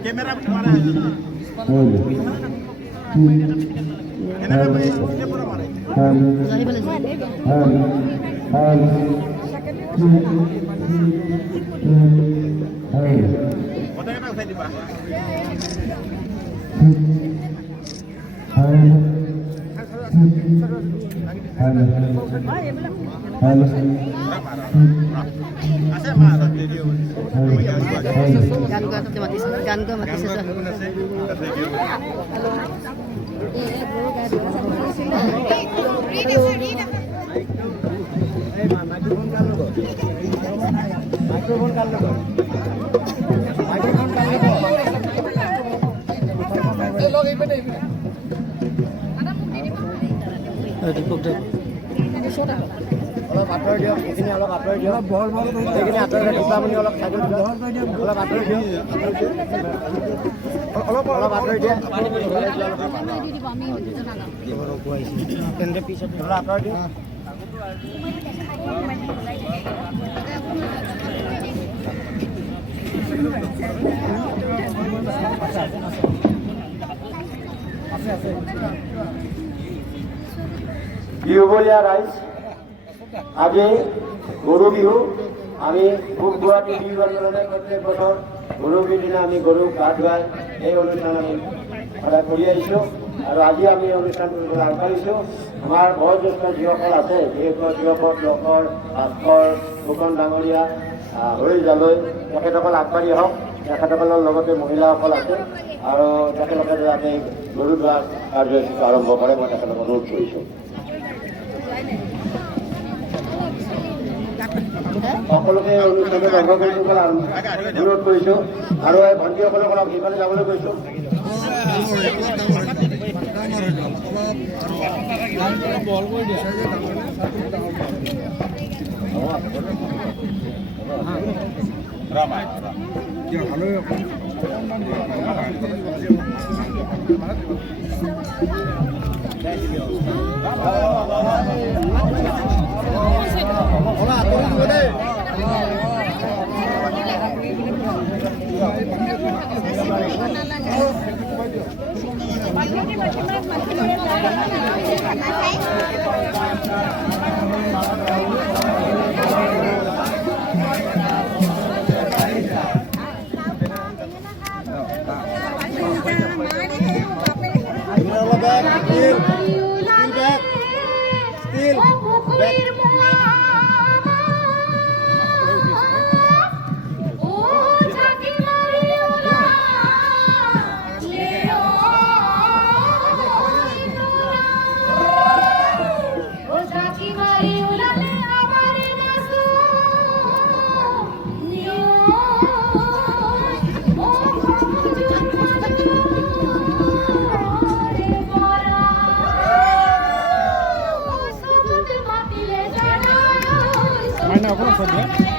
Kamera mana? Gan gua mati susah. অলপ আঁতৰাই দিয়ক, এইখিনি অলপ আঁতৰাই দিয়ক, এইখিনি আঁতৰাই দিয়ক, আপুনি অলপ চাইডত দিয়ক, অলপ আঁতৰাই দিয়ক, অলপ আঁতৰাই দিয়ক, তেন্তে পিছত অলপ আঁতৰাই দিয়ক। বিহুবলীয়া ৰাইজ, আজি গৰু বিহু। আমি পূব গুৱাহাটী বিহু আন্দোলনে প্ৰত্যেক বছৰ গৰু বিহুৰ দিনা আমি গৰুক গা ধুৱাই এই অনুষ্ঠান আমি সদায় কৰি আহিছোঁ আৰু আজি আমি এই অনুষ্ঠানটো আগবাঢ়িছোঁ। আমাৰ বয়োজ্যেষ্ঠ যিসকল আছে, বিশেষকৈ প্ৰিয়পদ লকৰ, ভাস্কৰ, ফুকন ডাঙৰীয়া, হৰি জালৈ, তেখেতসকল আগবাঢ়ি আহক। তেখেতসকলৰ লগতে মহিলাসকল আছে আৰু তেখেতলোকে যাতে গৰু ধোৱা কাৰ্যসূচীটো আৰম্ভ কৰে, মই তেখেতলোকক অনুৰোধ কৰিছোঁ। সকলোকে অনুষ্ঠানটোত অংশগ্ৰহণ কৰিবলৈ অনুৰোধ কৰিছোঁ আৰু এই ভণ্টিসকলক অলপ সিফালে যাবলৈ কৈছোঁ। Mana aku